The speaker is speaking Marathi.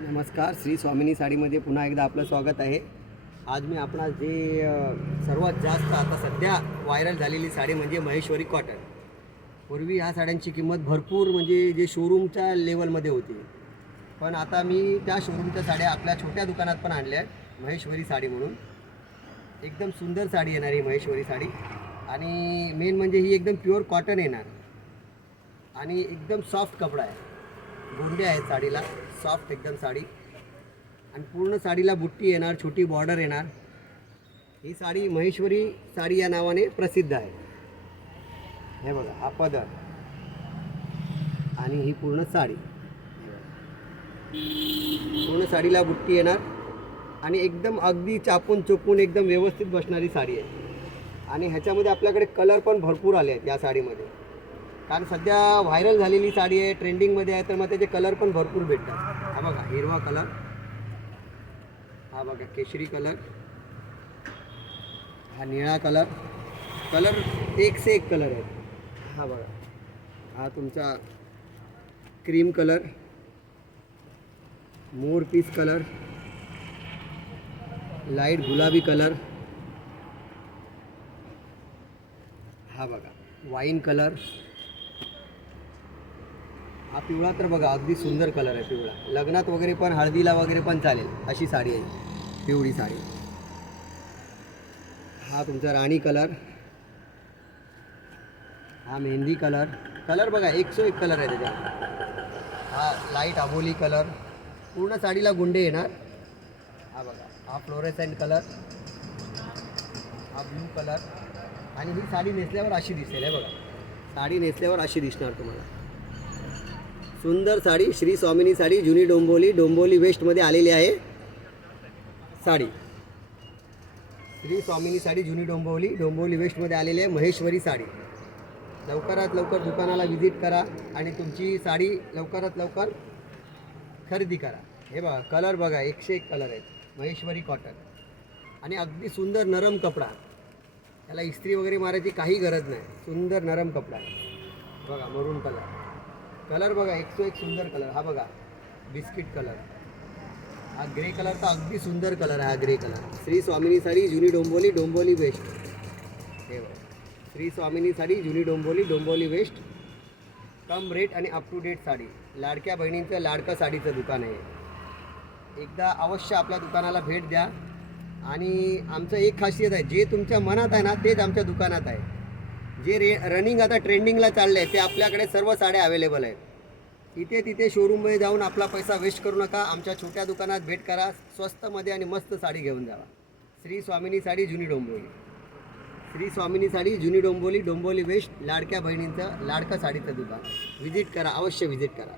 नमस्कार, श्री स्वामिनी साडीमध्ये पुन्हा एकदा आपलं स्वागत आहे. आज मी आपणास जे सर्वात जास्त आता सध्या व्हायरल झालेली साडी म्हणजे महेश्वरी कॉटन. पूर्वी ह्या साड्यांची किंमत भरपूर म्हणजे जे शोरूमच्या लेवलमध्ये होती, पण आता मी त्या शोरूमच्या साड्या आपल्या छोट्या दुकानात पण आणल्या आहेत. महेश्वरी साडी म्हणून एकदम सुंदर साडी येणार ही महेश्वरी साडी. आणि मेन म्हणजे ही एकदम प्युअर कॉटन येणार आणि एकदम सॉफ्ट कपडा आहे. गोंडे आहेत साडीला, सॉफ्ट एकदम साडी. आणि पूर्ण साडीला बुट्टी येणार, छोटी बॉर्डर येणार. ही साडी महेश्वरी साडी या नावाने प्रसिद्ध आहे. हे बघा, हा पदर आणि ही पूर्ण साडी. पूर्ण साडीला बुट्टी येणार आणि एकदम अगदी चापून चोपून एकदम व्यवस्थित बसणारी साडी आहे. आणि ह्याच्यामध्ये आपल्याकडे कलर पण भरपूर आले आहेत या साडीमध्ये, कारण सध्या व्हायरल झालेली साडी आहे, ट्रेंडिंगमध्ये आहे, तर मग त्याचे कलर पण भरपूर भेटतात. हा बघा, हिरवा कलर, हा बघा केशरी कलर, हा निळा कलर. कलर एक से एक कलर आहेत. हा बघा, हा तुमचा क्रीम कलर, मोर पीस कलर, लाईट गुलाबी कलर, हा बघा वाईन कलर, हा पिवळा तर बघा अगदी सुंदर कलर आहे. पिवळा लग्नात वगैरे पण, हळदीला वगैरे पण चालेल अशी साडी आहे, पिवळी साडी. हा तुमचा राणी कलर, हा मेहंदी कलर. कलर बघा एक सो एक कलर आहे त्याच्यात. हा लाईट आबोली कलर. पूर्ण साडीला गुंडे येणार. हा बघा, हा फ्लोरेसेंट कलर, हा ब्लू कलर. आणि ही साडी नेसल्यावर अशी दिसेल. आहे बघा, साडी नेसल्यावर अशी दिसणार तुम्हाला. सुंदर साडी, श्री स्वामिनी साडी, जुनी डोंबिवली वेस्टमध्ये आलेली आहे साडी. श्री स्वामिनी साडी, जुनी डोंबिवली वेस्टमध्ये आलेली आहे महेश्वरी साडी. लवकरात लवकर दुकानाला व्हिजिट करा आणि तुमची साडी लवकरात लवकर खरेदी करा. हे बघा, कलर बघा एकशे एक कलर आहेत. महेश्वरी कॉटन आणि अगदी सुंदर नरम कपडा. त्याला इस्त्री वगैरे मारायची काही गरज नाही. सुंदर नरम कपडा आहे. बघा मरून कलर. कलर बघा एक सो एक सुंदर कलर. हा बघा बिस्किट कलर. हा ग्रे कलर तर अगदी सुंदर कलर आहे. हा ग्रे कलर. श्री स्वामिनी साडी, जुनी डोंबिवली वेस्ट. हे बघा, श्री स्वामिनी साडी, जुनी डोंबिवली वेस्ट. कम रेट आणि अप टू डेट साडी. लाडक्या बहिणींचं लाडकं साडीचं दुकान आहे. एकदा अवश्य आपल्या दुकानाला भेट द्या. आणि आमचं एक खासियत आहे, जे तुमच्या मनात आहे ना तेच आमच्या दुकानात आहे. जे रनिंग आता ट्रेंडिंगला चाललं आहे ते आपल्याकडे सर्व साड्या अवेलेबल आहेत. इथे तिथे शोरूममध्ये जाऊन आपला पैसा वेस्ट करू नका. आमच्या छोट्या दुकानात भेट करा. स्वस्तमध्ये आणि मस्त साडी घेऊन जावा. श्री स्वामिनी साडी, जुनी डोंबिवली. श्री स्वामिनी साडी, जुनी डोंबिवली वेस्ट. लाडक्या बहिणींचं लाडकं साडीचं दुकान. व्हिजिट करा, अवश्य व्हिजिट करा.